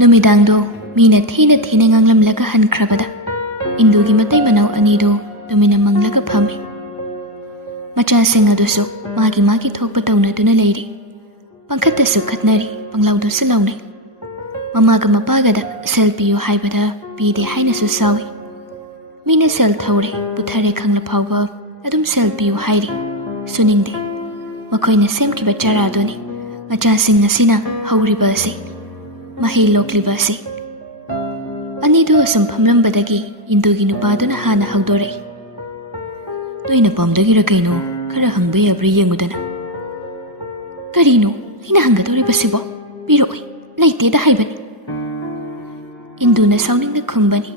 नुमिदांदो Meena थीना थीना nganglamaga hankrabada indugi matai manau anido dumina manglaga phami machasing adusu magi thokpa taunaduna leiri pangkhatta su khatnari panglaudu su launai mamaga mapagada sel piyu haibada pide haina su sawi mina sel thaure puthare khangla phawba adum sel piyu hairi suningde makoina semkiba charadoni machasing nasina hauriba ase mahi lokliba ase anidu asam phamlambadagi indugi nupaduna hana hawdore toina pamdagi ra kaino khara hangba yabri yengudana karino ina hangadore basibo biroi leite da haibani induna sauningna khumbani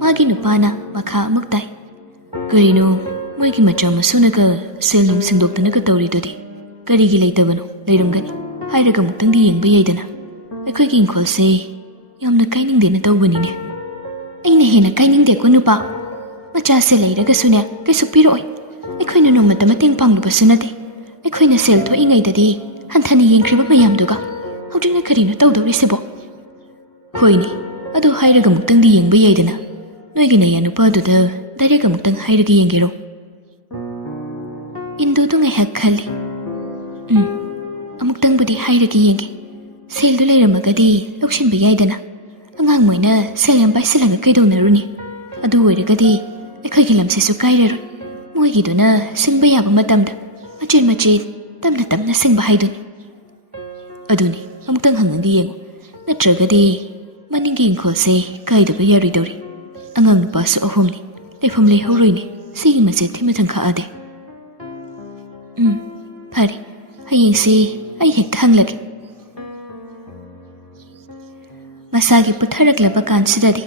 magi nupana makha muktai karino moigi macha masunaga selum singdoktana ka tawri dodi karigi leitabano leirumgani hairaga muktangdi yengba yaidana aikoigi inkolse yamna kainingdena tawbanine aina hena kainingde ko nupa macha se leiraga sune kaisu piroi aikoina nomata mateng pangluba sunati aikoina sel tho ingai dadi hanthani yengkhriba mayamduga hawdina karino tawdori sebo hoini adu hairaga muktangdi yengba yaidana noigina ya nupa duda dairaga muktang hairaga yengero indu tu ngai hak khali amuktang budi hairaga yenge sel du leiramagadi lokshin ba yaidana angang moina sel yam baisilaga kaidonaruni adu oiragadi aikhoigi lamse su kairaro moigi dona singba yaba matamda machin tamna singba haiduni aduni amuktang hangandi yengo natragadi maningi inkolse kaidaba yaridori angang nupa su ahumni leifam leihoroini sigi mase thimathang khaade phari hayengse ai hekta hanglagi masagi putharaklaba kansidadi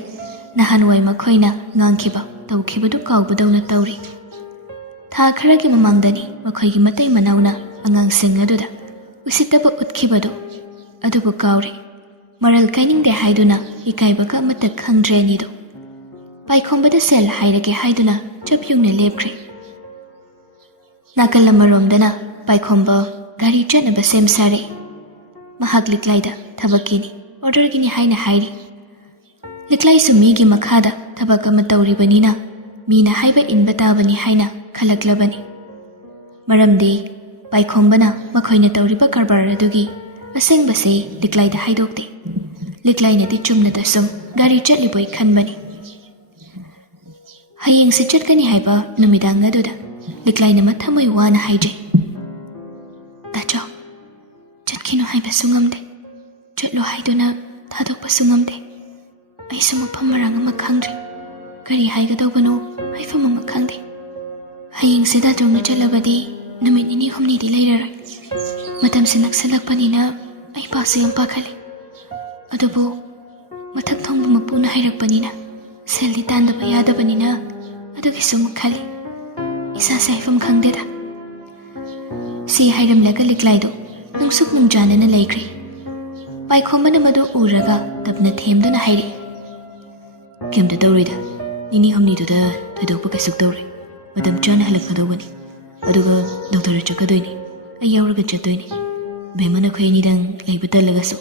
nahanwai makhoina ngangkhiba tawkhibadu kawbadawna tawri tha kharagi mamangdani makhoigi matai manauna angang singaduda usitaba utkhibadu adubu kawri maral kainingde haiduna ikaibaga amata khangdrenidu paikhombada sel hairage haiduna chapyungna lepkhre nakalamaromdana paikhomba gari chanaba semsare mahak liklaida thabakini order gini haina hairi liklai su migi makhada thabak ama tawribanina mina haiba inba tabani haina khalaklabani maramdi paikhombana makhoina tawriba karbar adugi asengbase liklai da haidokte liklai nati chumna da sum gari chatliboi khanbani hayeng se chatkani haiba numidang aduda liklai na mathamoi wana haije tacho chatkino haiba sungamde chatlo haiduna thadokpa sungamde ai sumu phamarang ama khangri kari haigadawbano haifam ama khangde hayeng se da dromna chalabadi numit nini humni di leiraroi matam se naksalakpanina ai pasu yam pakhali adubu mathak thongba mapuna hairakpanina seldi tandaba yadabanina adugi sumu khali isa se haifam khangdeda si hairamlaga liklaido nungsuk nungjanana leikri paikhombana madu uraga tabna themduna hairi kemda dawrida nini humniduda thadokpa kasuk dawri madam chana halakmadawani aduga doctor chakadoini ayauraga chatoini bemana khoini dang leibata lagasu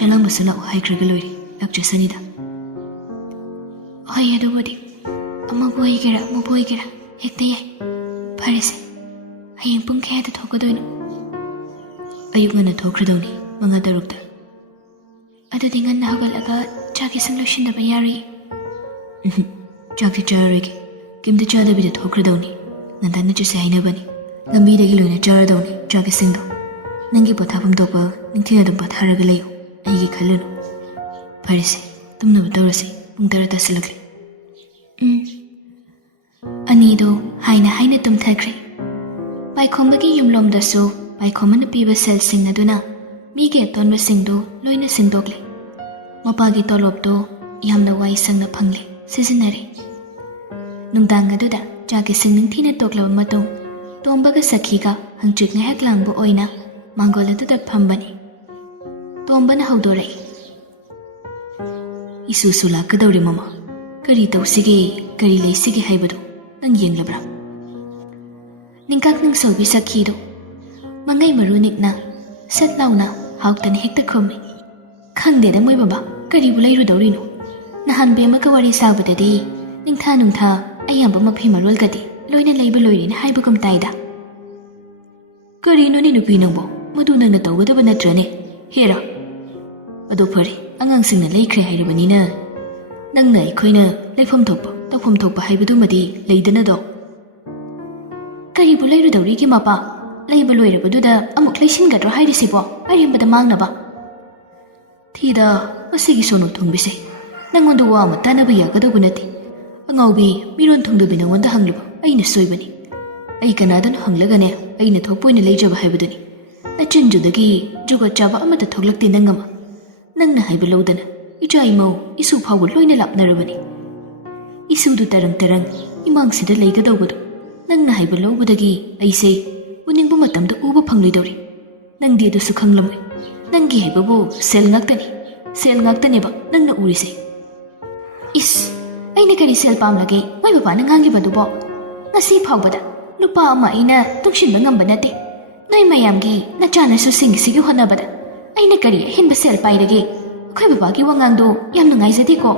chalang basala haikraga loiri lakchasanida hoy adubadi amma boy gera hekta yai pharese hayeng pung khayada thokadoini ayuk ngana thokradawni manga darukta adudi nganna hagalaga chaki sanglushinaba yari chaki charage kimda chadabida thokradawni nandana chuse hainabani lambidagi loina charadawni chaki singdo nangi pothapam topa ningthina dum patharaga leyo aigi khallanu pharese tumnaba tawrase pung tara tasilakle anido haina tumthakre paikhombagi yumlomdasu paikhombana piba sel sing aduna mige tonba singdo loina singdokle mapagi tolopdo yamna wai sangna phangle sizinare nungdang aduda chaki singning thina toklaba matung tombaga sakhiga hangchik ngahak langbo oina mangol aduda phambani tombana hawdore isu sula kadawri mama kari tawsige kari leisige haibadu nang yenglabra ningkak nang sobi sakhido mangai marunikna set launa hauktan hekta khumi khangde da moi baba ꯀꯔꯤꯕꯨ ꯂꯩꯔꯨꯗꯧꯔꯤꯅꯣ? ꯅꯍꯥꯟ ꯕꯦꯝꯃꯒ ꯋꯥꯔꯤ ꯁꯥꯕꯗꯗꯤ ꯅꯤꯡꯊꯥ ꯅꯨꯡꯊꯥ ꯑꯌꯥꯝꯕ ꯃꯐꯤ ꯃꯔꯣꯜꯒꯗꯤ ꯂꯣꯏꯅ ꯂꯩꯕ ꯂꯣꯏꯔꯦꯅ ꯍꯥꯏꯕꯒꯨꯝ ꯇꯥꯏꯗ. ꯀꯔꯤꯅꯣꯅꯦ ꯅꯨꯄꯤ ꯅꯪꯕꯣ? ꯃꯗꯨ ꯅꯪꯅ ꯇꯧꯒꯗꯕ ꯅꯠꯇ꯭ꯔꯅꯦ? ꯍꯦꯔꯥ. ꯑꯗꯨ ꯐꯔꯦ, ꯑꯉꯥꯡꯁꯤꯡꯅ ꯂꯩꯈ꯭ꯔꯦ ꯍꯥꯏꯔꯕꯅꯤꯅ ꯅꯪꯅ ꯑꯩꯈꯣꯏꯅ ꯂꯩꯐꯝ ꯊꯣꯛꯄ ꯇꯧꯐꯝ ꯊꯣꯛꯄ ꯍꯥꯏꯕꯗꯨꯃꯗꯤ ꯂꯩꯗꯅꯗꯣ. ꯀꯔꯤꯕꯨ ꯂꯩꯔꯨꯗꯧꯔꯤꯒꯦ ꯃꯄꯥ? ꯂꯩꯕ ꯂꯣꯏꯔꯕꯗꯨꯗ ꯑꯃꯨꯛ ꯂꯩꯁꯤꯟꯒꯗ꯭ꯔꯣ ꯍꯥꯏꯔꯤꯁꯤꯕꯣ? ꯑꯔꯦꯝꯕꯗ ꯃꯥꯡꯅꯕ. ꯊꯤꯗ, ꯃꯁꯤꯒꯤ ꯁꯣꯅꯨ ꯊꯨꯡꯕꯤꯁꯦ. ꯅꯪꯉꯣꯟꯗ ꯋꯥ ꯑꯃ ꯇꯥꯟꯅꯕ ꯌꯥꯒꯗꯧꯕ ꯅꯠꯇꯦ. ꯑꯉꯥꯎꯕꯤ ꯃꯤꯔꯣꯟ ꯊꯨꯡꯗꯕꯤ ꯅꯪꯉꯣꯟꯗ ꯍꯪꯂꯤꯕ ꯑꯩꯅ ꯁꯣꯏꯕꯅꯤ. ꯑꯩ ꯀꯅꯥꯗꯅꯣ ꯍꯪꯂꯒꯅꯦ ꯑꯩꯅ ꯊꯣꯛꯄ ꯑꯣꯏꯅ ꯂꯩꯖꯕ ꯍꯥꯏꯕꯗꯨꯅꯤ. ꯅꯆꯤꯟꯖꯨꯗꯒꯤ ꯖꯨꯒꯣꯠ ꯆꯥꯕ ꯑꯃꯠꯇ ꯊꯣꯛꯂꯛꯇꯦ ꯅꯪ ꯑꯃ. ꯅꯪꯅ ꯍꯥꯏꯕ ꯂꯧꯗꯅ ꯏꯆꯥ ꯏꯃꯧ ꯏꯁꯨ ꯐꯥꯎꯕ ꯂꯣꯏꯅ ꯂꯥꯞꯅꯔꯕꯅꯤ. ꯏꯁꯨꯗꯨ ꯇꯔꯪ ꯇꯔꯪ ꯏꯃꯥꯡꯁꯤꯗ ꯂꯩꯒꯗꯧꯕꯗꯣ ꯅꯪꯅ ꯍꯥꯏꯕ ꯂꯧꯕꯗꯒꯤ ꯑꯩꯁꯦ ꯎꯅꯤꯡꯕ ꯃꯇꯝꯗ ꯎꯕ ꯐꯪꯂꯣꯏꯗꯧꯔꯤ. ꯅꯪꯗꯤ ꯑꯗꯨꯁꯨ ꯈꯪꯂꯝꯃꯣꯏ. ꯅꯪꯒꯤ ꯍꯥꯏꯕꯕꯨ ꯁꯦꯜ ꯉꯥꯛꯇꯅꯤ. ꯁꯦꯜ ꯉꯥꯛꯇꯅꯦꯕ ꯅꯪꯅ ꯎꯔꯤꯁꯦ. ꯏꯁ, ꯑꯩꯅ ꯀꯔꯤ ꯁꯦꯜ ꯄꯥꯝꯂꯒꯦ ꯃꯣꯏ ꯕꯕꯥꯅ ꯉꯥꯡꯈꯤꯕꯗꯨꯕꯣ? ꯉꯁꯤ ꯐꯥꯎꯕꯗ ꯅꯨꯄꯥ ꯑꯃ ꯑꯩꯅ ꯇꯨꯡꯁꯤꯟꯕ ꯉꯝꯕ ꯅꯠꯇꯦ. ꯅꯣꯏ ꯃꯌꯥꯝꯒꯤ ꯅꯆꯥꯅꯁꯨꯁꯤꯡꯁꯤꯒꯤ ꯍꯣꯠꯅꯕꯗ ꯑꯩꯅ ꯀꯔꯤ ꯑꯍꯦꯟꯕ ꯁꯦꯜ ꯄꯥꯏꯔꯒꯦ? ꯑꯩꯈꯣꯏ ꯕꯕꯥꯒꯤ ꯋꯥꯉꯥꯡꯗꯣ ꯌꯥꯝ ꯅꯨꯡꯉꯥꯏꯖꯗꯦꯀꯣ.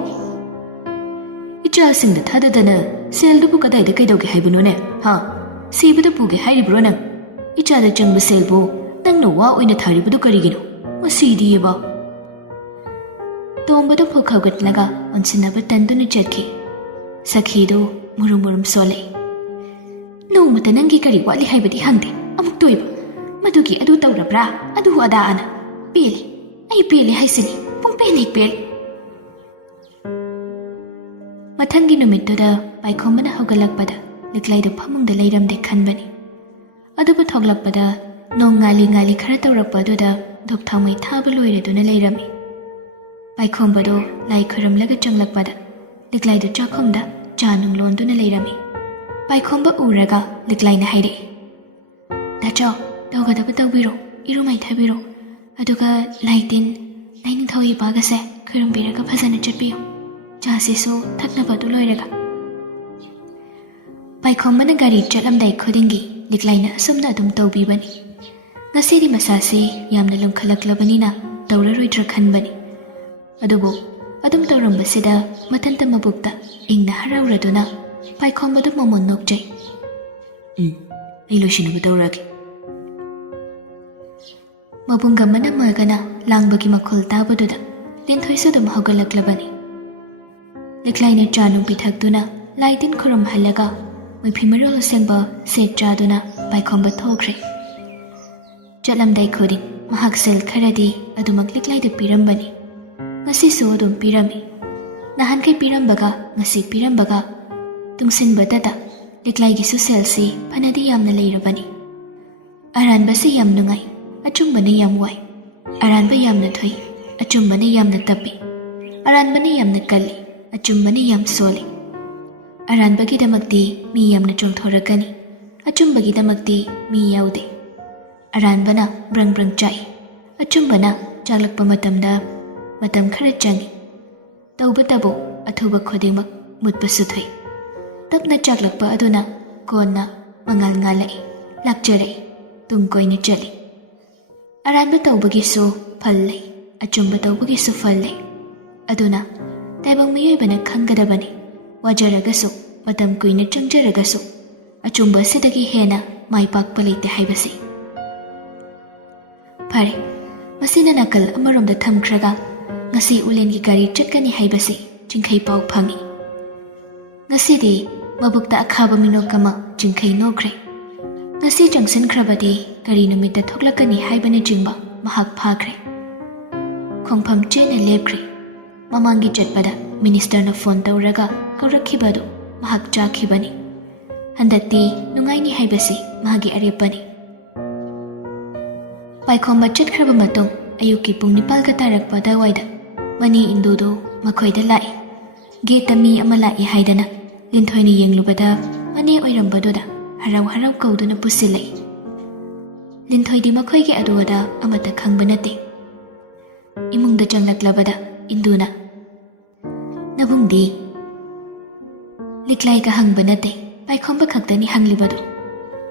ꯏꯆꯥꯁꯤꯡꯅ ꯊꯥꯗꯗꯅ ꯁꯦꯜꯗꯨꯕꯨ ꯀꯗꯥꯏꯗ ꯀꯩꯗꯧꯒꯦ ꯍꯥꯏꯕꯅꯣꯅꯦ? ꯍꯥ? ꯁꯤꯕꯗ ꯄꯨꯒꯦ ꯍꯥꯏꯔꯤꯕ꯭ꯔꯣ ꯅꯪ? ꯏꯆꯥꯗ ꯆꯪꯕ ꯁꯦꯜꯕꯨ ꯅꯪꯅ ꯋꯥ ꯑꯣꯏꯅ ꯊꯥꯔꯤꯕꯗꯨ ꯀꯔꯤꯒꯤꯅꯣ? ꯃꯁꯤꯗꯤꯕ. ꯇꯣꯝꯕꯗꯨ ꯐꯨꯛ ꯍꯧꯒꯠꯂꯒ ꯑꯣꯟꯁꯤꯟꯅꯕ ꯇꯟꯗꯨꯅ ꯆꯠꯈꯤ. ꯁꯈꯤꯗꯨ ꯃꯨꯔꯨꯝ ꯃꯨꯔꯨꯝ ꯁꯣꯜꯂꯛꯏ. ꯅꯣꯡꯃꯇ ꯅꯪꯒꯤ ꯀꯔꯤ ꯋꯥꯠꯂꯤ ꯍꯥꯏꯕꯗꯤ ꯍꯪꯗꯦ. ꯑꯃꯨꯛ ꯇꯣꯏꯕ. ꯃꯗꯨꯒꯤ ꯑꯗꯨ ꯇꯧꯔꯕ꯭ꯔꯥ ꯑꯗꯨ ꯑꯗꯥ ꯑꯅ. ꯄꯦꯜꯂꯤ. ꯑꯩ ꯄꯦꯜꯂꯤ ꯍꯥꯏꯁꯤꯅꯤ. ꯄꯨꯡꯄꯦꯜꯂꯤ ꯄꯦꯜꯂꯤ. ꯃꯊꯪꯒꯤ ꯅꯨꯃꯤꯠꯇꯨꯗ ꯄꯥꯏꯈꯣꯝꯕꯅ ꯍꯧꯒꯠꯂꯛꯄꯗ ꯂꯤꯛꯂꯥꯏꯗꯨ ꯐꯃꯨꯡꯗ ꯂꯩꯔꯝꯗꯦ ꯈꯟꯕꯅꯤ. ꯑꯗꯨꯕꯨ ꯊꯣꯛꯂꯛꯄꯗ ꯅꯣꯡ ꯉꯥꯂꯤ ꯉꯥꯂꯤ ꯈꯔ ꯇꯧꯔꯛꯄ ꯑꯗꯨꯗ ꯙꯨꯞ ꯊꯥꯎꯃꯩ ꯊꯥꯕ ꯂꯣꯏꯔꯗꯨꯅ ꯂꯩꯔꯝꯃꯤ. ꯄꯥꯏꯈꯣꯝꯕꯗꯣ ꯂꯥꯏ ꯈꯣꯏꯔꯝꯂꯒ ꯆꯪꯂꯛꯄꯗ ꯂꯤꯛꯂꯥꯏꯗꯨ ꯆꯥꯛꯈꯨꯝꯗ ꯆꯥ ꯅꯨꯡ ꯂꯣꯟꯗꯨꯅ ꯂꯩꯔꯝꯃꯤ. ꯄꯥꯏꯈꯣꯝꯕ ꯎꯔꯒ ꯂꯤꯛꯂꯥꯏꯅ ꯍꯥꯏꯔꯛꯏ. ꯗꯥꯆꯥꯎ, ꯇꯧꯒꯗꯕ ꯇꯧꯕꯤꯔꯣ, ꯏꯔꯨ ꯃꯩꯊꯕꯤꯔꯣ, ꯑꯗꯨꯒ ꯂꯥꯏꯇꯤꯟ ꯂꯥꯏꯅꯤꯡꯊꯧ ꯏꯄꯥꯒꯁꯦ ꯈꯣꯏꯔꯝꯕꯤꯔꯒ ꯐꯖꯅ ꯆꯠꯄꯤꯌꯨ. ꯆꯥꯁꯤꯁꯨ ꯊꯛꯅꯕ ꯑꯗꯨ ꯂꯣꯏꯔꯒ. ꯄꯥꯏꯈꯣꯝꯕꯅ ꯒꯥꯔꯤ ꯆꯠꯂꯝꯗꯥꯏ ꯈꯨꯗꯤꯡꯒꯤ ꯂꯤꯛꯂꯥꯏꯅ ꯑꯁꯨꯝꯅ ꯑꯗꯨꯝ ꯇꯧꯕꯤꯕꯅꯤ. ꯉꯁꯤꯗꯤ ꯃꯁꯥꯁꯦ ꯌꯥꯝꯅ ꯂꯨꯝꯈꯠꯂꯛꯂꯕꯅꯤꯅ ꯇꯧꯔꯔꯣꯏꯗ꯭ꯔꯥ ꯈꯟꯕꯅꯤ. ꯑꯗꯨꯕꯨ ꯑꯗꯨꯝ ꯇꯧꯔꯝꯕꯁꯤꯗ ꯃꯊꯟꯇ ꯃꯕꯨꯛꯇ ꯏꯪꯅ ꯍꯔꯥꯎꯔꯗꯨꯅ ꯄꯥꯏꯈꯣꯝꯕꯗꯨ ꯃꯃꯣꯟ ꯅꯣꯛꯆꯩ. ꯑꯩ ꯂꯣꯏꯁꯤꯟꯅꯕ ꯇꯧꯔꯛꯑꯒꯦ. ꯃꯕꯨꯡꯒꯝꯃꯅ ꯃꯒꯅ ꯂꯥꯡꯕꯒꯤ ꯃꯈꯣꯜ ꯇꯥꯕꯗꯨꯗ ꯂꯤꯟꯊꯣꯏꯁꯨ ꯑꯗꯨꯝ ꯍꯧꯒꯠꯂꯛꯂꯕꯅꯤ. ꯂꯤꯛꯂꯥꯏꯅ ꯆꯥ ꯅꯨꯡ ꯄꯤꯊꯛꯇꯨꯅ ꯂꯥꯏꯇꯤꯟ ꯈꯨꯔꯨꯝꯍꯜꯂꯒ ꯃꯣꯏꯐꯤ ꯃꯔꯣꯜ ꯑꯁꯦꯡꯕ ꯁꯦꯠ ꯆꯥꯗꯨꯅ ꯄꯥꯏꯈꯣꯝꯕ ꯊꯣꯛꯈ꯭ꯔꯦ. ꯆꯠꯂꯝꯗꯥꯏ ꯈꯨꯗꯤꯡ ꯃꯍꯥꯛ ꯁꯦꯜ ꯈꯔꯗꯤ ꯑꯗꯨꯃꯛ ꯂꯤꯛꯂꯥꯏꯗ ꯄꯤꯔꯝꯕꯅꯤ. ꯉꯁꯤꯁꯨ ꯑꯗꯨꯝ ꯄꯤꯔꯝꯃꯤ. ꯅꯍꯥꯟꯈꯩ ꯄꯤꯔꯝꯕꯒ ꯉꯁꯤ ꯄꯤꯔꯝꯕꯒ ꯇꯨꯡꯁꯤꯟꯕꯗꯇ ꯂꯤꯛꯂꯥꯏꯒꯤꯁꯨ ꯁꯦꯜꯁꯤ ꯐꯅꯗꯤ ꯌꯥꯝꯅ ꯂꯩꯔꯕꯅꯤ. ꯑꯔꯥꯟꯕꯁꯤ ꯌꯥꯝ ꯅꯨꯡꯉꯥꯏ, ꯑꯆꯨꯝꯕꯅ ꯌꯥꯝ ꯋꯥꯏ. ꯑꯔꯥꯟꯕ ꯌꯥꯝꯅ ꯊꯣꯏ, ꯑꯆꯨꯝꯕꯅ ꯌꯥꯝꯅ ꯇꯞꯄꯤ. ꯑꯔꯥꯟꯕꯅ ꯌꯥꯝꯅ ꯀꯜꯂꯤ, ꯑꯆꯨꯝꯕꯅ ꯌꯥꯝ ꯁꯣꯜꯂꯤ. ꯑꯔꯥꯟꯕꯒꯤꯗꯃꯛꯇꯤ ꯃꯤ ꯌꯥꯝꯅ ꯆꯣꯡꯊꯣꯔꯛꯀꯅꯤ, ꯑꯆꯨꯝꯕꯒꯤꯗꯃꯛꯇꯤ ꯃꯤ ꯌꯥꯎꯗꯦ. ꯑꯔꯥꯟꯕꯅ ꯕ꯭ꯔꯪ ꯕ꯭ꯔꯪ ꯆꯥꯛꯏ, ꯑꯆꯨꯝꯕꯅ ꯆꯥꯛꯂꯛꯄ ꯃꯇꯝꯗ ꯃꯇꯝ ꯈꯔ ꯆꯪꯏ. ꯇꯧꯕꯇꯕꯨ ꯑꯊꯨꯕ ꯈꯨꯗꯤꯡꯃꯛ ꯃꯨꯠꯄꯁꯨ ꯊꯣꯛꯏ. ꯇꯞꯅ ꯆꯥꯛꯂꯛꯄ ꯑꯗꯨꯅ ꯀꯣꯟꯅ ꯃꯉꯥꯜ ꯉꯥꯜꯂꯛꯏ, ꯂꯥꯛꯆꯔꯛꯏ, ꯇꯨꯡ ꯀꯣꯏꯅ ꯆꯠꯂꯤ. ꯑꯔꯥꯟꯕ ꯇꯧꯕꯒꯤꯁꯨ ꯐꯜ ꯂꯩ, ꯑꯆꯨꯝꯕ ꯇꯧꯕꯒꯤꯁꯨ ꯐꯜ ꯂꯩ. ꯑꯗꯨꯅ ꯇꯥꯏꯕꯪ ꯃꯤꯑꯣꯏꯕꯅ ꯈꯪꯒꯗꯕꯅꯤ. ꯋꯥꯖꯔꯒꯁꯨ, ꯃꯇꯝ ꯀꯨꯏꯅ ꯆꯪꯖꯔꯒꯁꯨ ꯑꯆꯨꯝꯕ ꯑꯁꯤꯗꯒꯤ ꯍꯦꯟꯅ ꯃꯥꯏ ꯄꯥꯛꯄ ꯂꯩꯇꯦ ꯍꯥꯏꯕꯁꯤ. ꯐꯔꯦ, ꯃꯁꯤꯅ ꯅꯥꯀꯜ ꯑꯃꯔꯣꯝꯗ ꯊꯝꯈ꯭ꯔꯒ ꯉꯁꯤ ꯎꯂꯦꯟꯒꯤ ꯒꯥꯔꯤ ꯆꯠꯀꯅꯤ ꯍꯥꯏꯕꯁꯤ ꯆꯤꯡꯈꯩ ꯄꯥꯎ ꯐꯪꯏ. ꯉꯁꯤꯗꯤ ꯃꯕꯨꯛꯇ ꯑꯈꯥꯕ ꯃꯤꯅꯣꯛ ꯑꯃ ꯆꯤꯡꯈꯩ ꯅꯣꯛꯈ꯭ꯔꯦ. ꯉꯁꯤ ꯆꯪꯁꯤꯟꯈ꯭ꯔꯕꯗꯤ ꯀꯔꯤ ꯅꯨꯃꯤꯠꯇ ꯊꯣꯛꯂꯛꯀꯅꯤ ꯍꯥꯏꯕꯅꯆꯤꯡꯕ ꯃꯍꯥꯛ ꯐꯥꯈ꯭ꯔꯦ. ꯈꯣꯡꯐꯝ ꯆꯦꯅ ꯂꯦꯞꯈ꯭ꯔꯦ. ꯃꯃꯥꯡꯒꯤ ꯆꯠꯄꯗ ꯃꯤꯅꯤꯁꯇꯔꯅ ꯐꯣꯟ ꯇꯧꯔꯒ ꯀꯧꯔꯛꯈꯤꯕꯗꯨ ꯃꯍꯥꯛ ꯆꯥꯈꯤꯕꯅꯤ. ꯍꯟꯗꯛꯇꯤ ꯅꯨꯡꯉꯥꯏꯅꯤ ꯍꯥꯏꯕꯁꯤ ꯃꯥꯒꯤ ꯑꯔꯦꯞꯄꯅꯤ. ꯄꯥꯏꯈꯣꯝꯕ ꯆꯠꯈ꯭ꯔꯕ ꯃꯇꯨꯡ ꯑꯌꯨꯛꯀꯤ ꯄꯨꯡ 9 ꯇꯥꯔꯛꯄ ꯑꯗꯨꯋꯥꯏꯗ ꯃꯅꯤ ꯏꯟꯗꯨꯗꯨ ꯃꯈꯣꯏꯗ ꯂꯥꯛꯏ. ꯒꯦꯠꯇ ꯃꯤ ꯑꯃ ꯂꯥꯛꯏ ꯍꯥꯏꯗꯅ ꯂꯤꯟꯊꯣꯏꯅ ꯌꯦꯡꯂꯨꯕꯗ ꯃꯅꯦ ꯑꯣꯏꯔꯝꯕꯗꯨꯗ ꯍꯔꯥꯎ ꯍꯔꯥꯎ ꯀꯧꯗꯨꯅ ꯄꯨꯁꯤꯜꯂꯛꯏ. ꯂꯤꯟꯊꯣꯏꯗꯤ ꯃꯈꯣꯏꯒꯤ ꯑꯗꯨ ꯑꯗꯥ ꯑꯃꯠꯇ ꯈꯪꯕ ꯅꯠꯇꯦ. ꯏꯃꯨꯡꯗ ꯆꯪꯂꯛꯂꯕꯗ ꯏꯟꯗꯨꯅ, ꯅꯕꯨꯡꯗꯤ? ꯂꯤꯛꯂꯥꯏꯒ ꯍꯪꯕ ꯅꯠꯇꯦ, ꯄꯥꯏꯈꯣꯝꯕ ꯈꯛꯇꯅꯤ ꯍꯪꯂꯤꯕꯗꯨ.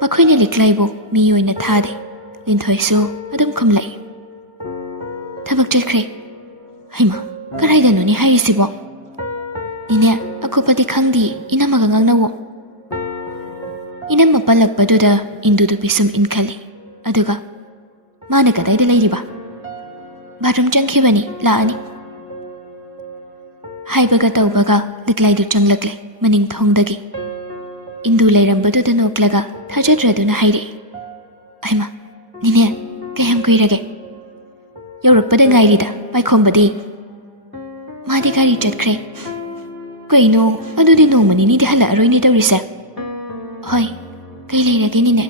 ꯃꯈꯣꯏꯅ ꯂꯤꯛꯂꯥꯏꯕꯨ ꯃꯤ ꯑꯣꯏꯅ ꯊꯥꯗꯦ. ꯂꯤꯟꯊꯣꯏꯁꯨ ꯑꯗꯨꯝ ꯈꯨꯝꯂꯛꯏ. ꯊꯕꯛ ꯆꯠꯈ꯭ꯔꯦ. ꯍꯩꯃꯥ, ꯀꯔꯥꯏꯗꯅꯣꯅꯦ ꯍꯥꯏꯔꯤꯁꯤꯕꯣ? ꯅꯤꯅꯦ ꯑꯀꯨꯞꯄꯗꯤ ꯈꯪꯗꯦ, ꯏꯅꯝꯃꯒ ꯉꯥꯡꯅꯧꯋꯣ꯫ ꯏꯅꯝꯃ ꯄꯜꯂꯛꯄꯗꯨꯗ ꯏꯟꯗꯨꯗꯨ ꯄꯤꯁꯨꯝ ꯏꯟꯈꯠꯂꯤ꯫ ꯑꯗꯨꯒ ꯃꯥꯅ ꯀꯗꯥꯏꯗ ꯂꯩꯔꯤꯕ? ꯕꯥꯊꯔꯨꯝ ꯆꯪꯈꯤꯕꯅꯤ, ꯂꯥꯛꯑꯅꯤ ꯍꯥꯏꯕꯒ ꯇꯧꯕꯒ ꯂꯤꯛꯂꯥꯏꯗꯨ ꯆꯪꯂꯛꯂꯦ ꯃꯅꯤꯡ ꯊꯣꯡꯗꯒꯤ꯫ ꯏꯟꯗꯨ ꯂꯩꯔꯝꯕꯗꯨꯗ ꯅꯣꯛꯂꯒ ꯊꯥꯖꯗ꯭ꯔꯗꯨꯅ ꯍꯥꯏꯔꯛꯏ, ꯑꯩꯃ ꯅꯤꯅꯦ ꯀꯌꯥꯝ ꯀꯨꯏꯔꯒꯦ? ꯌꯧꯔꯛꯄꯗ ꯉꯥꯏꯔꯤꯗ, ꯄꯥꯏꯈꯣꯝꯕꯗꯤ? ꯃꯥꯗꯤ ꯒꯥꯔꯤ ꯆꯠꯈ꯭ꯔꯦ꯫ ꯀꯩꯅꯣ ꯑꯗꯨꯗꯤ ꯅꯣꯡꯃ ꯅꯤꯅꯤꯗꯤ ꯍꯜꯂꯛꯑꯔꯣꯏꯅꯦ ꯇꯧꯔꯤꯁꯦ? ꯍꯣꯏ, ꯀꯩ ꯂꯩꯔꯒꯦ ꯅꯤꯅꯦ?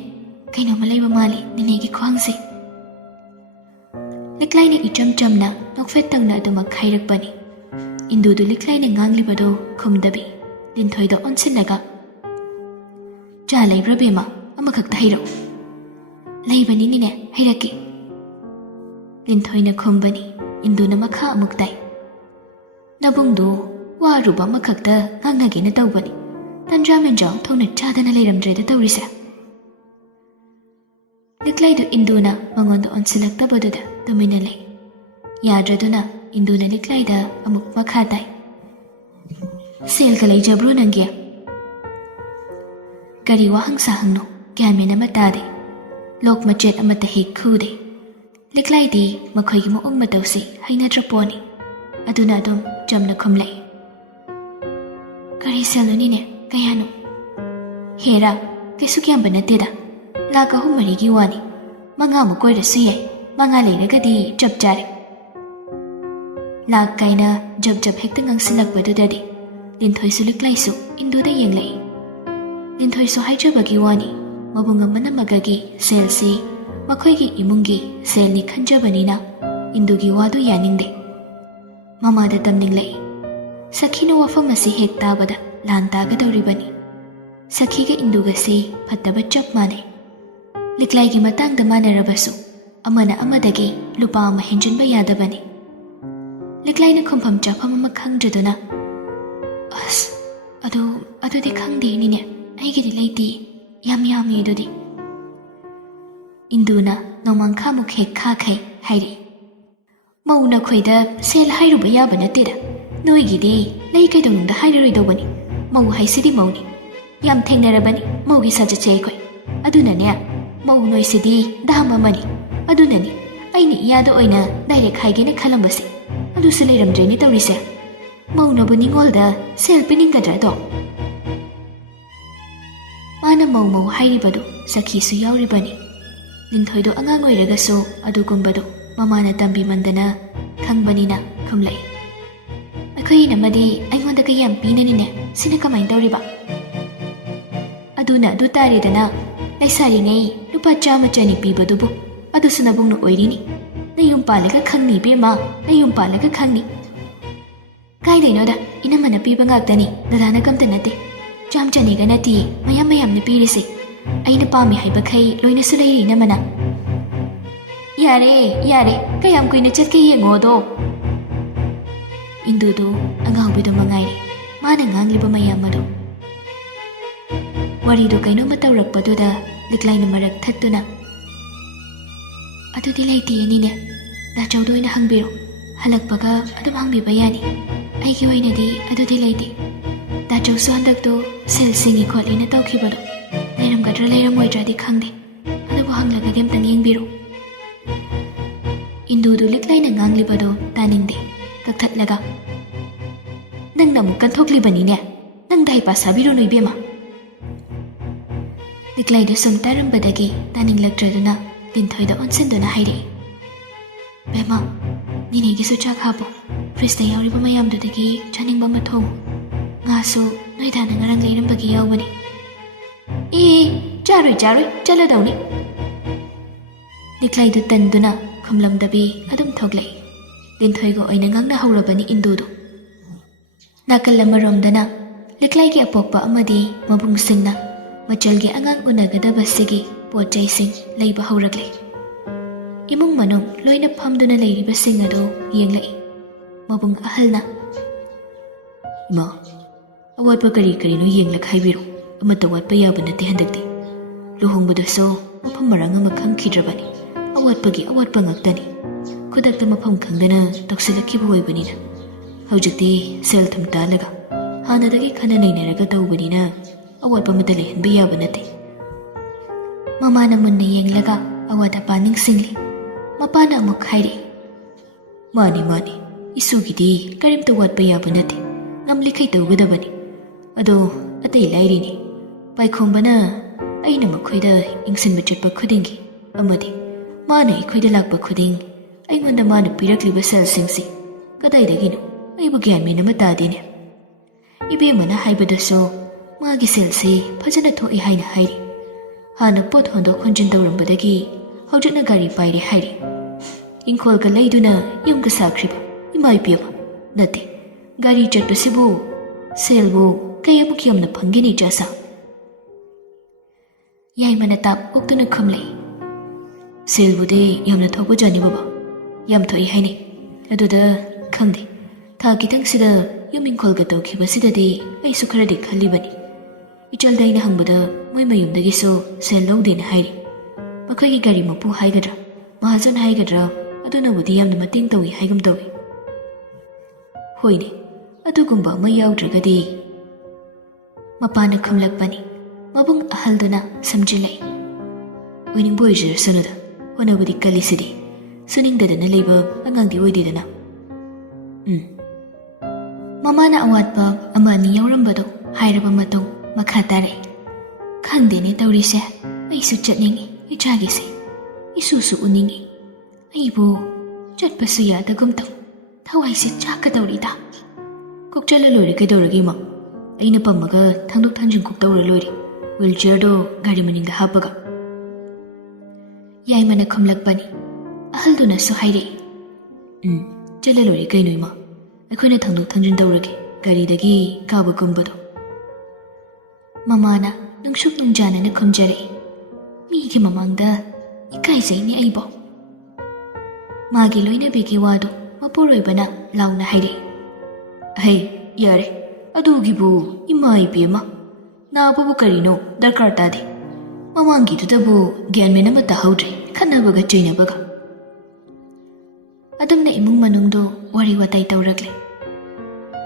ꯀꯩꯅꯣꯝꯃ ꯂꯩꯕ ꯃꯥꯜꯂꯤ ꯅꯤꯅꯦꯒꯤ ꯈ꯭ꯋꯥꯡꯁꯦ꯫ ꯂꯤꯛꯂꯥꯏꯅ ꯏꯆꯝ ꯆꯝꯅ ꯅꯣꯛꯐꯦꯠ ꯇꯧꯅ ꯑꯗꯨꯃꯛ ꯍꯥꯏꯔꯛꯄꯅꯤ꯫ ꯏꯟꯗꯨꯗꯨ ꯂꯤꯛꯂꯥꯏꯅ ꯉꯥꯡꯂꯤꯕꯗꯣ ꯈꯨꯝꯗꯕꯤ ꯂꯤꯟꯊꯣꯏꯗ ꯑꯣꯟꯁꯤꯜꯂꯒ, ꯆꯥ ꯂꯩꯕ꯭ꯔꯥ ꯕꯦꯝꯃ? ꯑꯃꯈꯛꯇ ꯍꯩꯔꯛꯎ꯫ ꯂꯩꯕꯅꯤ ꯅꯤꯅꯦ, ꯍꯩꯔꯛꯀꯦ꯫ ꯂꯤꯟꯊꯣꯏꯅ ꯈꯨꯝꯕꯅꯤ꯫ ꯏꯟꯗꯨꯅ ꯃꯈꯥ ꯑꯃꯨꯛ ꯇꯥꯏ, ꯅꯕꯨꯡꯗꯣ ꯋꯥꯔꯨꯕ ꯑꯃꯈꯛꯇ ꯉꯥꯡꯅꯒꯦꯅ ꯇꯧꯕꯅꯤ, ꯇꯟꯖꯥ ꯃꯦꯟꯖꯥꯎ ꯊꯣꯡꯅ ꯆꯥꯗꯅ ꯂꯩꯔꯝꯗ꯭ꯔꯦꯗ ꯇꯧꯔꯤꯁꯦ꯫ ꯂꯤꯛꯂꯥꯏꯗꯨ ꯏꯟꯗꯨꯅ ꯃꯉꯣꯟꯗ ꯑꯣꯟꯁꯤꯜꯂꯛꯇꯕꯗꯨꯗ ꯇꯨꯃꯤꯟꯅ ꯂꯩ꯫ ꯌꯥꯗ꯭ꯔꯗꯨꯅ ꯏꯟꯗꯨꯅ ꯂꯤꯛꯂꯥꯏꯗ ꯑꯃꯨꯛ ꯃꯈꯥ ꯇꯥꯏ, ꯁꯦꯜꯒ ꯂꯩꯖꯕ꯭ꯔꯣ ꯅꯪꯒꯤ? ꯀꯔꯤ ꯋꯥꯍꯪ ꯁꯥꯍꯪꯅꯣ ꯒ꯭ꯌꯥꯟ ꯃꯦꯟ ꯑꯃ ꯇꯥꯗꯦ꯫ ꯂꯣꯛ ꯃꯆꯦꯠ ꯑꯃꯠꯇ ꯍꯦꯛ ꯈꯨꯗꯦ꯫ ꯂꯤꯛꯂꯥꯏꯗꯤ ꯃꯈꯣꯏꯒꯤ ꯃꯑꯣꯡ ꯃꯇꯧꯁꯤ ꯍꯩꯅꯗ꯭ꯔ ꯄꯣꯠꯅꯤ꯫ ꯑꯗꯨꯅ ꯑꯗꯨꯝ ꯆꯝꯅ ꯈꯨꯝꯂꯛꯏ, ꯀꯔꯤ ꯁꯦꯜꯅꯣꯅꯤꯅꯦ? ꯀꯌꯥꯅꯣ? ꯍꯦꯔꯥ, ꯀꯩꯁꯨ ꯀꯌꯥꯝꯕ ꯅꯠꯇꯦꯗ, ꯂꯥꯛ 3-4ꯒꯤ ꯋꯥꯅꯤ꯫ 5ꯃꯨꯛ ꯑꯣꯏꯔꯁꯨ ꯌꯥꯏ, 5 ꯂꯩꯔꯒꯗꯤ ꯆꯞ ꯆꯥꯔꯦ꯫ ꯂꯥꯛ ꯀꯥꯏꯅ ꯖꯞ ꯍꯦꯛꯇ ꯉꯥꯡꯁꯤꯜꯂꯛꯄꯗꯨꯗꯗꯤ ꯂꯤꯟꯊꯣꯏꯁꯨ ꯂꯤꯛꯂꯥꯏꯁꯨ ꯏꯟꯗꯨꯗ ꯌꯦꯡꯂꯛꯏ꯫ ꯂꯤꯟꯊꯣꯏꯁꯨ ꯍꯥꯏꯖꯕꯒꯤ ꯋꯥꯅꯤ, ꯃꯕꯨꯡ ꯑꯃꯅ ꯃꯒꯒꯤ ꯁꯦꯜꯁꯤ ꯃꯈꯣꯏꯒꯤ ꯏꯃꯨꯡꯒꯤ ꯁꯦꯜꯅꯤ ꯈꯟꯖꯕꯅꯤꯅ ꯏꯟꯗꯨꯒꯤ ꯋꯥꯗꯨ ꯌꯥꯅꯤꯡꯗꯦ꯫ ꯃꯃꯥꯗ ꯇꯝꯅꯤꯡꯂꯛꯏ, ꯁꯈꯤꯅ ꯋꯥꯐꯝ ꯑꯁꯤ ꯍꯦꯛ ꯇꯥꯕꯗ ꯂꯥꯟ ꯇꯥꯒꯗꯧꯔꯤꯕꯅꯤ꯫ ꯁꯈꯤꯒ ꯏꯟꯗꯨꯒꯁꯤ ꯐꯠꯇꯕ ꯆꯞ ꯃꯥꯟꯅꯩ꯫ ꯂꯤꯛꯂꯥꯏꯒꯤ ꯃꯇꯥꯡꯗ ꯃꯥꯟꯅꯔꯕꯁꯨ ꯑꯃꯅ ꯑꯃꯗꯒꯤ ꯂꯨꯄꯥ ꯑꯃ ꯍꯦꯟꯖꯤꯟꯕ ꯌꯥꯗꯕꯅꯤ꯫ ꯂꯤꯛꯂꯥꯏꯅ ꯈꯨꯝꯐꯝ ꯆꯥꯐꯝ ꯑꯃ ꯈꯪꯗ꯭ꯔꯗꯨꯅ, ꯑꯁ ꯑꯗꯨꯗꯤ ꯈꯪꯗꯦ ꯅꯤꯅꯦ, ꯑꯩꯒꯤꯗꯤ ꯂꯩꯇꯦ, ꯌꯥꯝ ꯌꯥꯝꯃꯤ ꯑꯗꯨꯗꯤ꯫ ꯏꯟꯗꯨꯅ ꯅꯣꯡꯃꯥꯡꯈꯥꯃꯨꯛ ꯍꯦꯛ ꯈꯥꯈꯩ ꯍꯥꯏꯔꯤ, ꯃꯧ ꯅꯈꯣꯏꯗ ꯁꯦꯜ ꯍꯥꯏꯔꯨꯕ ꯌꯥꯕ ꯅꯠꯇꯦꯗ, ꯅꯣꯏꯒꯤꯗꯤ ꯂꯩ ꯀꯩꯗꯧꯅꯨꯡꯗ ꯍꯥꯏꯔꯔꯣꯏꯗꯧꯕꯅꯤ꯫ ꯃꯧ ꯍꯥꯏꯁꯤꯗꯤ ꯃꯧꯅꯤ, ꯌꯥꯝ ꯊꯦꯡꯅꯔꯕꯅꯤ ꯃꯧꯒꯤ ꯁꯥꯖꯠꯁꯦ ꯑꯩꯈꯣꯏ꯫ ꯑꯗꯨꯅꯅꯦ, ꯃꯧ ꯅꯣꯏꯁꯤꯗꯤ ꯗꯥꯝ ꯑꯃꯅꯤ꯫ ꯑꯗꯨꯅꯅꯤ ꯑꯩꯅ ꯏꯌꯥꯗ ꯑꯣꯏꯅ ꯗꯥꯏꯔꯦꯛ ꯍꯥꯏꯒꯦꯅ ꯈꯜꯂꯝꯕꯁꯦ, ꯑꯗꯨꯁꯨ ꯂꯩꯔꯝꯗ꯭ꯔꯦꯅꯦ ꯇꯧꯔꯤꯁꯦ꯫ ꯃꯧꯅꯕꯨ ꯅꯤꯡꯉꯣꯜꯗ ꯁꯦꯜ ꯄꯤꯅꯤꯡꯒꯗ꯭ꯔꯥꯗꯣ? ꯃꯥꯅ ꯃꯧ ꯍꯥꯏꯔꯤꯕꯗꯨ ꯁꯈꯤꯁꯨ ꯌꯥꯎꯔꯤꯕꯅꯤ꯫ ꯂꯤꯟꯊꯣꯏꯗꯣ ꯑꯉꯥꯡ ꯑꯣꯏꯔꯒꯁꯨ ꯑꯗꯨꯒꯨꯝꯕꯗꯨ ꯃꯃꯥꯅ ꯇꯝꯕꯤꯃꯟꯗꯅ ꯈꯪꯕꯅꯤꯅ ꯈꯨꯝꯂꯛꯏ, ꯑꯩꯈꯣꯏ ꯏꯅꯝꯃꯗꯤ ꯑꯩꯉꯣꯟꯗ ꯀꯌꯥꯝ ꯄꯤꯅꯅꯤꯅꯦ, ꯁꯤꯅ ꯀꯃꯥꯏꯅ ꯇꯧꯔꯤꯕ? ꯑꯗꯨꯅ ꯑꯗꯨ ꯇꯥꯔꯦꯗꯅ, ꯂꯩꯁꯥꯔꯤꯉꯩ ꯂꯨꯄꯥ 100-200 ꯄꯤꯕꯗꯨꯕꯨ ꯑꯗꯨꯁꯨ ꯅꯕꯨꯡꯅ ꯑꯣꯏꯔꯤꯅꯤ꯫ ꯅꯌꯨꯝ ꯄꯥꯜꯂꯒ ꯈꯪꯅꯤ ꯏꯕꯦꯝꯃ, ꯅꯌꯨꯝ ꯄꯥꯜꯂꯒ ꯈꯪꯅꯤ꯫ ꯀꯥꯏꯗꯩꯅꯣꯗ, ꯏꯅꯝꯃꯅ ꯄꯤꯕ ꯉꯥꯛꯇꯅꯤ, ꯗꯗꯥꯅ ꯀꯝꯇ ꯅꯠꯇꯦ꯫ 100-200ꯒ ꯅꯠꯇꯦ, ꯃꯌꯥꯝꯅ ꯄꯤꯔꯤꯁꯦ꯫ ꯑꯩꯅ ꯄꯥꯝꯃꯤ ꯍꯥꯏꯕꯈꯩ ꯂꯣꯏꯅꯁꯨ ꯂꯩꯔꯤ ꯏꯅꯝꯃꯅ꯫ ꯌꯥꯔꯦ, ꯀꯌꯥꯝ ꯀꯨꯏꯅ ꯆꯠꯀꯦ ꯌꯦꯡꯉꯣꯗꯣ꯫ ꯏꯟꯗꯨꯗꯨ ꯑꯉꯥꯎꯕꯤꯗꯨ ꯃꯉꯥꯏꯔꯦ, ꯃꯥꯅ ꯉꯥꯡꯂꯤꯕ ꯃꯌꯥꯝ ꯑꯗꯨ꯫ ꯋꯥꯔꯤꯗꯨ ꯀꯩꯅꯣꯝꯃ ꯇꯧꯔꯛꯄꯗꯨꯗ ꯂꯤꯛꯂꯥꯏꯅ ꯃꯔꯛ ꯊꯠꯇꯨꯅ, ꯑꯗꯨꯗꯤ ꯂꯩꯇꯦꯅꯤꯅꯦ, ꯗꯥꯆꯧꯗ ꯑꯣꯏꯅ ꯍꯪꯕꯤꯔꯣ, ꯍꯜꯂꯛꯄꯒ ꯑꯗꯨꯝ ꯍꯪꯕꯤꯕ ꯌꯥꯅꯤ꯫ ꯑꯩꯒꯤ ꯑꯣꯏꯅꯗꯤ ꯑꯗꯨꯗꯤ ꯂꯩꯇꯦ꯫ ꯗꯥꯆꯧꯁꯨ ꯍꯟꯗꯛꯇꯣ ꯁꯦꯜ ꯁꯤꯡꯉꯤ ꯈꯣꯠꯂꯤꯅ ꯇꯧꯈꯤꯕꯗꯣ, ꯂꯩꯔꯝꯒꯗ꯭ꯔꯥ ꯂꯩꯔꯝꯃꯣꯏꯗ꯭ꯔꯥꯗꯤ ꯈꯪꯗꯦ, ꯑꯗꯨꯕꯨ ꯍꯪꯂꯒꯗꯤ ꯑꯝꯇꯪ ꯌꯦꯡꯕꯤꯔꯣ꯫ ꯏꯟꯗꯨꯗꯨ ꯂꯤꯛꯂꯥꯏꯅ ꯉꯥꯡꯂꯤꯕꯗꯣ ꯇꯥꯅꯤꯡꯗꯦ, ꯀꯛꯊꯠꯂꯒ, ꯅꯪꯅ ꯑꯃꯨꯛ ꯀꯟꯊꯣꯛꯂꯤꯕꯅꯤꯅꯦ, ꯅꯪꯗ ꯍꯩꯄꯥ ꯁꯥꯕꯤꯔꯨꯅꯨ ꯏꯕꯦꯝꯃ꯫ ꯂꯤꯛꯂꯥꯏꯗꯨ ꯁꯨꯝ ꯇꯥꯔꯝꯕꯗꯒꯤ ꯇꯥꯅꯤꯡꯂꯛꯇ꯭ꯔꯗꯨꯅ ꯂꯤꯟꯊꯣꯏꯗ ꯑꯣꯟꯁꯤꯟꯗꯨꯅ ꯍꯥꯏꯔꯛꯏ, ꯕꯦꯝꯃ, ꯅꯤꯅꯦꯒꯤꯁꯨ ꯆꯥꯛ ꯍꯥꯞꯄꯣ, ꯐ꯭ꯔꯤꯖꯇ ꯌꯥꯎꯔꯤꯕ ꯃꯌꯥꯝꯗꯨꯗꯒꯤ ꯆꯥꯅꯤꯡꯕ ꯑꯃ ꯊꯣꯡꯉꯨ꯫ ꯉꯥꯁꯨ ꯅꯣꯏꯗꯥꯅ ꯉꯔꯥꯡ ꯂꯩꯔꯝꯕꯒꯤ ꯌꯥꯎꯕꯅꯤ꯫ ꯆꯥꯔꯣꯏ, ꯆꯠꯂꯗꯧꯅꯤ꯫ ꯂꯤꯛꯂꯥꯏꯗꯨ ꯇꯟꯗꯨꯅ ꯈꯨꯝꯂꯝꯗꯕꯤ ꯑꯗꯨꯝ ꯊꯣꯛꯂꯛꯏ꯫ ꯂꯤꯟꯊꯣꯏꯒ ꯑꯣꯏꯅ ꯉꯥꯡꯅꯍꯧꯔꯕꯅꯤ ꯏꯟꯗꯨꯗꯨ꯫ ꯅꯥꯀꯜ ꯑꯃꯔꯣꯝꯗꯅ ꯂꯤꯛꯂꯥꯏꯒꯤ ꯑꯄꯣꯛꯄ ꯑꯃꯗꯤ ꯃꯕꯨꯡꯁꯤꯡꯅ ꯃꯆꯜꯒꯤ ꯑꯉꯥꯡ ꯎꯅꯒꯗꯕꯁꯤꯒꯤ ꯄꯣꯠ ꯆꯩꯁꯤꯡ ꯂꯩꯕ ꯍꯧꯔꯛꯂꯤ꯫ ꯏꯃꯨꯡ ꯃꯅꯨꯡ ꯂꯣꯏꯅ ꯐꯝꯗꯨꯅ ꯂꯩꯔꯤꯕꯁꯤꯡ ꯑꯗꯨ ꯌꯦꯡꯂꯛꯏ꯫ ꯃꯕꯨꯡ ꯑꯍꯜꯅ, ꯏꯃꯥ, ꯑꯋꯥꯠꯄ ꯀꯔꯤꯅꯣ ꯌꯦꯡꯂꯒ ꯍꯥꯏꯕꯤꯔꯣ, ꯑꯃꯠꯇ ꯋꯥꯠꯄ ꯌꯥꯕ ꯅꯠꯇꯦ ꯍꯟꯗꯛꯇꯤ꯫ ꯂꯨꯍꯣꯡꯕꯗꯁꯨ ꯃꯐꯝ ꯃꯔꯥꯡ ꯑꯃ ꯈꯪꯈꯤꯗ꯭ꯔꯕꯅꯤ, ꯑꯋꯥꯠꯄ ꯉꯥꯛꯇꯅꯤ꯫ ꯈꯨꯗꯛꯇ ꯃꯐꯝ ꯈꯪꯗꯅ ꯇꯧꯁꯤꯜꯂꯛꯈꯤꯕ ꯑꯣꯏꯕꯅꯤꯅ ꯍꯧꯖꯤꯛꯇꯤ ꯁꯦꯜ ꯊꯨꯝ ꯇꯥꯜꯂꯒ ꯍꯥꯟꯅꯗꯒꯤ ꯈꯟꯅ ꯅꯩꯅꯔꯒ ꯇꯧꯕꯅꯤꯅ ꯑꯋꯥꯠꯄ ꯑꯃꯠꯇ ꯂꯩꯍꯟꯕ ꯌꯥꯕ ꯅꯠꯇꯦ꯫ ꯃꯃꯥꯅ ꯃꯨꯟꯅ ꯌꯦꯡꯂꯒ ꯑꯋꯥꯠ ꯑꯄꯥ ꯅꯤꯡꯁꯤꯡꯂꯤ꯫ ꯃꯄꯥꯅ ꯑꯃꯨꯛ ꯍꯥꯏꯔꯛꯏ, ꯃꯥꯅꯤ ꯃꯥꯅꯤ, ꯏꯁꯨꯒꯤꯗꯤ ꯀꯔꯤꯝꯇ ꯋꯥꯠꯄ ꯌꯥꯕ ꯅꯠꯇꯦ, ꯉꯝꯂꯤꯈꯩ ꯇꯧꯒꯗꯕꯅꯤ꯫ ꯑꯗꯣ ꯑꯇꯩ ꯂꯥꯏꯔꯤꯅꯤ, ꯄꯥꯏꯈꯣꯝꯕꯅ ꯑꯩꯅ ꯃꯈꯣꯏꯗ ꯌꯦꯡꯁꯤꯟꯕ ꯆꯠꯄ ꯈꯨꯗꯤꯡꯒꯤ ꯑꯃꯗꯤ ꯃꯥꯅ ꯑꯩꯈꯣꯏꯗ ꯂꯥꯛꯄ ꯈꯨꯗꯤꯡ ꯑꯩꯉꯣꯟꯗ ꯃꯥꯅ ꯄꯤꯔꯛꯂꯤꯕ ꯁꯦꯜꯁꯤꯡꯁꯤ ꯀꯗꯥꯏꯗꯒꯤꯅꯣ ꯑꯩꯕꯨ ꯒ꯭ꯌꯥꯟ ꯃꯦꯟ ꯑꯃ ꯇꯥꯗꯦꯅꯦ꯫ ꯏꯕꯦꯝꯃꯅ ꯍꯥꯏꯕꯗꯁꯨ ꯃꯥꯒꯤ ꯁꯦꯜꯁꯤ ꯐꯖꯅ ꯊꯣꯛꯏ ꯍꯥꯏꯅ ꯍꯥꯏꯔꯤ꯫ ꯍꯥꯟꯅ ꯄꯣꯠ ꯍꯣꯟꯗꯣꯛ ꯍꯣꯟꯖꯤꯟ ꯇꯧꯔꯝꯕꯗꯒꯤ ꯍꯧꯖꯤꯛꯅ ꯒꯥꯔꯤ ꯄꯥꯏꯔꯦ ꯍꯥꯏꯔꯤ꯫ ꯏꯪꯈꯣꯜꯒ ꯂꯩꯗꯨꯅ ꯌꯨꯝꯒ ꯁꯥꯈ꯭ꯔꯤꯕ ꯏꯃꯥ ꯏꯄꯦꯝꯃ, ꯅꯠꯇꯦ, ꯒꯥꯔꯤ ꯆꯠꯄꯁꯤꯕꯨ ꯁꯦꯜꯕꯨ ꯀꯌꯥꯃꯨꯛ ꯌꯥꯝꯅ ꯐꯪꯒꯦꯅꯤ ꯏꯆꯥꯁꯥ? ꯌꯥꯏꯃꯅ ꯇꯥꯞ ꯑꯣꯛꯇꯨꯅ ꯈꯨꯝꯂꯛꯏ, ꯁꯦꯜꯕꯨꯗꯤ ꯌꯥꯝꯅ ꯊꯣꯛꯄꯖꯥꯠꯅꯤ ꯕꯕꯥ, ꯌꯥꯝ ꯊꯣꯛꯏ ꯍꯥꯏꯅꯩ꯫ ꯑꯗꯨꯗ ꯈꯪꯗꯦ, ꯊꯥ ꯈꯤꯇꯪꯁꯤꯗ ꯌꯨꯝ ꯏꯪꯈꯣꯜꯒ ꯇꯧꯈꯤꯕꯁꯤꯗꯗꯤ ꯑꯩꯁꯨ ꯈꯔꯗꯤ ꯈꯜꯂꯤꯕꯅꯤ꯫ ꯏꯆꯜꯗ ꯑꯩꯅ ꯍꯪꯕꯗ ꯃꯣꯏ ꯃꯌꯨꯝꯗꯒꯤꯁꯨ ꯁꯦꯜ ꯂꯧꯗꯦꯅ ꯍꯥꯏꯔꯤ꯫ ꯃꯈꯣꯏꯒꯤ ꯒꯥꯔꯤ ꯃꯄꯨ ꯍꯥꯏꯒꯗ꯭ꯔꯥ ꯃꯍꯥꯖꯣꯟ ꯍꯥꯏꯒꯗ꯭ꯔꯥ ꯑꯗꯨꯅꯕꯨꯗꯤ ꯌꯥꯝꯅ ꯃꯇꯦꯡ ꯇꯧꯏ ꯍꯥꯏꯒꯨꯝ ꯇꯧꯏ꯫ ꯍꯣꯏꯅꯦ, ꯑꯗꯨꯒꯨꯝꯕ ꯑꯃ ꯌꯥꯎꯗ꯭ꯔꯒꯗꯤ꯫ ꯃꯄꯥꯅ ꯈꯨꯝꯂꯛꯄꯅꯤ꯫ ꯃꯕꯨꯡ ꯑꯍꯜꯗꯨꯅ ꯁꯝꯖꯤꯜꯂꯛꯏ, ꯑꯣꯏꯅꯤꯡꯕ ꯑꯣꯏꯖꯔꯁꯅꯨꯗ, ꯍꯣꯠꯅꯕꯗꯤ ꯀꯜꯂꯤꯁꯤꯗꯤ, ꯁꯨꯅꯤꯡꯗꯗꯅ ꯂꯩꯕ ꯑꯉꯥꯡꯗꯤ ꯑꯣꯏꯗꯦꯗꯅ꯫ ꯃꯃꯥꯅ ꯑꯋꯥꯠꯄ ꯑꯃ ꯑꯅꯤ ꯌꯥꯎꯔꯝꯕꯗꯣ ꯍꯥꯏꯔꯕ ꯃꯇꯨꯡ ꯃꯈꯥ ꯇꯥꯔꯛꯏ, ꯈꯪꯗꯦꯅꯦ ꯇꯧꯔꯤꯁꯦ, ꯑꯩꯁꯨ ꯆꯠꯅꯤꯡꯉꯤ ꯏꯆꯥꯒꯤꯁꯦ, ꯏꯁꯨꯁꯨ ꯎꯅꯤꯡꯉꯤ, ꯑꯩꯕꯨ ꯆꯠꯄꯁꯨ ꯌꯥꯗꯒꯨꯝ ꯇꯧ, ꯊꯋꯥꯏꯁꯦ ꯆꯥꯛꯀꯗꯧꯔꯤꯗ꯫ ꯀꯣꯛ ꯆꯠꯂ ꯂꯣꯏꯔꯦ, ꯀꯩꯗꯧꯔꯒꯦ ꯏꯃꯥ? ꯑꯩꯅ ꯄꯝꯃꯒ ꯊꯥꯡꯗꯣꯛ ꯊꯥꯡꯖꯤꯟ ꯀꯣꯛ ꯇꯧꯔ ꯂꯣꯏꯔꯦ, ꯋꯤꯜꯆꯤꯌꯔꯗꯣ ꯒꯥꯔꯤ ꯃꯅꯤꯡꯗ ꯍꯥꯞꯄꯒ꯫ ꯌꯥꯏꯃꯅ ꯈꯨꯝꯂꯛꯄꯅꯤ꯫ ꯑꯍꯜꯗꯨꯅꯁꯨ ꯍꯥꯏꯔꯛꯏ, ꯆꯠꯂ ꯂꯣꯏꯔꯦ ꯀꯩꯅꯣ ꯏꯃꯥ, ꯑꯩꯈꯣꯏꯅ ꯊꯥꯡꯗꯣꯛ ꯊꯥꯡꯖꯤꯟ ꯇꯧꯔꯒꯦ, ꯒꯥꯔꯤꯗꯒꯤ ꯀꯥꯕ ꯀꯨꯝꯕꯗꯣ꯫ ꯃꯃꯥꯅ ꯅꯨꯡꯁꯨꯛ ꯅꯨꯡꯖꯥꯅꯅ ꯈꯨꯝꯖꯔꯛꯏ, ꯃꯤꯒꯤ ꯃꯃꯥꯡꯗ ꯏꯀꯥꯏꯖꯩꯅꯦ ꯑꯩꯕꯣ꯫ ꯃꯥꯒꯤ ꯂꯣꯏꯅꯕꯤꯒꯤ ꯋꯥꯗꯣ ꯃꯄꯨꯔꯣꯏꯕꯅ ꯂꯥꯎꯅ ꯍꯥꯏꯔꯛꯏ, ꯍꯩ ꯌꯥꯔꯦ, ꯑꯗꯨꯒꯤꯕꯨ ꯏꯃꯥ ꯏꯕꯦꯝꯃ, ꯅꯥꯕꯕꯨ ꯀꯔꯤꯅꯣ ꯗꯔꯀꯥꯔ ꯇꯥꯗꯦ꯫ ꯃꯃꯥꯡꯒꯤꯗꯨꯗꯕꯨ ꯒ꯭ꯌꯥꯟ ꯃꯦꯟ ꯑꯃ ꯇꯥꯍꯧꯗ꯭ꯔꯦ, ꯈꯠꯅꯕꯒ ꯆꯩꯅꯕꯒ꯫ ꯑꯗꯨꯝꯅ ꯏꯃꯨꯡ ꯃꯅꯨꯡꯗꯣ ꯋꯥꯔꯤ ꯋꯥꯇꯥꯏ ꯇꯧꯔꯛꯂꯦ꯫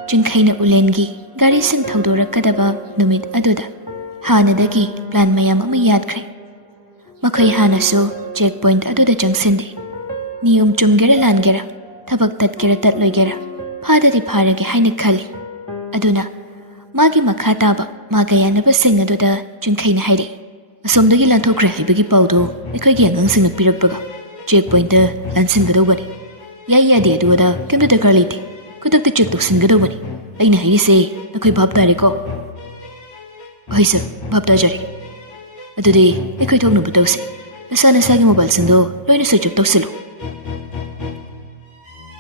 ꯆꯤꯡꯈꯩꯅ ꯎꯂꯦꯟꯒꯤ ꯒꯥꯔꯤꯁꯤꯡ ꯊꯧꯗꯣꯔꯛꯀꯗꯕ ꯅꯨꯃꯤꯠ ꯑꯗꯨꯗ ꯍꯥꯟꯅꯗꯒꯤ ꯄ꯭ꯂꯥꯟ ꯃꯌꯥꯝ ꯑꯃ ꯌꯥꯠꯈ꯭ꯔꯦ꯫ ꯃꯈꯣꯏ ꯍꯥꯟꯅꯁꯨ ꯆꯦꯛ ꯄꯣꯏꯟꯠ ꯑꯗꯨꯗ ꯆꯪꯁꯤꯟꯗꯦ꯫ ꯅꯤꯌꯣꯝ ꯆꯨꯝꯒꯦꯔꯥ ꯂꯥꯟꯒꯦꯔꯥ, ꯊꯕꯛ ꯇꯠꯀꯦꯔꯥ ꯇꯠꯂꯣꯏꯒꯦꯔꯥ, ꯐꯥꯗꯗꯤ ꯐꯥꯔꯒꯦ ꯍꯥꯏꯅ ꯈꯜꯂꯤ꯫ ꯑꯗꯨꯅ ꯃꯥꯒꯤ ꯃꯈꯥ ꯇꯥꯕ ꯃꯥꯒ ꯌꯥꯅꯕꯁꯤꯡ ꯑꯗꯨꯗ ꯆꯤꯡꯈꯩꯅ ꯍꯥꯏꯔꯛꯏ, ꯑꯁꯣꯝꯗꯒꯤ ꯂꯥꯟꯊꯣꯛꯈ꯭ꯔꯦ ꯍꯥꯏꯕꯒꯤ ꯄꯥꯎꯗꯣ ꯑꯩꯈꯣꯏꯒꯤ ꯑꯉꯥꯡꯁꯤꯡꯅ ꯄꯤꯔꯛꯄꯒ ꯆꯦꯛ ꯄꯣꯏꯟꯠꯇ ꯂꯥꯟꯁꯤꯟꯒꯗꯧꯕꯅꯤ꯫ ꯌꯥꯏ ꯌꯥꯗꯦ ꯑꯗꯨ ꯑꯗꯥ ꯀꯩꯝꯇ ꯗꯔꯀꯥꯔ ꯂꯩꯇꯦ, ꯈꯨꯗꯛꯇ ꯆꯦꯛ ꯇꯧꯁꯤꯟꯒꯗꯧꯕꯅꯤ꯫ ꯑꯩꯅ ꯍꯥꯏꯔꯤꯁꯦ ꯅꯈꯣꯏ ꯚꯥꯞ ꯇꯥꯔꯦꯀꯣ? ꯍꯣꯏ ꯁꯔ, ꯚꯥꯞ ꯇꯥꯖꯔꯦ꯫ ꯑꯗꯨꯗꯤ ꯑꯩꯈꯣꯏ ꯊꯣꯛꯅꯕ ꯇꯧꯁꯤ, ꯅꯁꯥ ꯅꯁꯥꯒꯤ ꯃꯣꯕꯥꯏꯜꯁꯤꯡꯗꯣ ꯂꯣꯏꯅ ꯁ꯭ꯋꯤꯆ ꯑꯣꯐ ꯇꯧꯁꯤꯜꯂꯨ꯫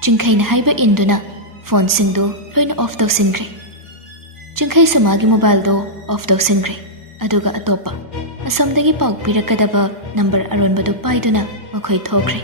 ꯆꯤꯡꯈꯩꯅ ꯍꯥꯏꯕ ꯏꯟꯗꯨꯅ ꯐꯣꯟꯁꯤꯡꯗꯨ ꯂꯣꯏꯅ ꯑꯣꯐ ꯇꯧꯁꯤꯟꯈ꯭ꯔꯦ꯫ ꯆꯤꯡꯈꯩꯁꯨ ꯃꯥꯒꯤ ꯃꯣꯕꯥꯏꯜꯗꯣ ꯑꯣꯐ ꯇꯧꯁꯤꯟꯈ꯭ꯔꯦ꯫ ꯑꯗꯨꯒ ꯑꯇꯣꯞꯄ ꯑꯁꯣꯝꯗꯒꯤ ꯄꯥꯎ ꯄꯤꯔꯛꯀꯗꯕ ꯅꯝꯕꯔ ꯑꯔꯣꯟꯕꯗꯨ ꯄꯥꯏꯗꯨꯅ ꯃꯈꯣꯏ ꯊꯣꯛꯈ꯭ꯔꯦ꯫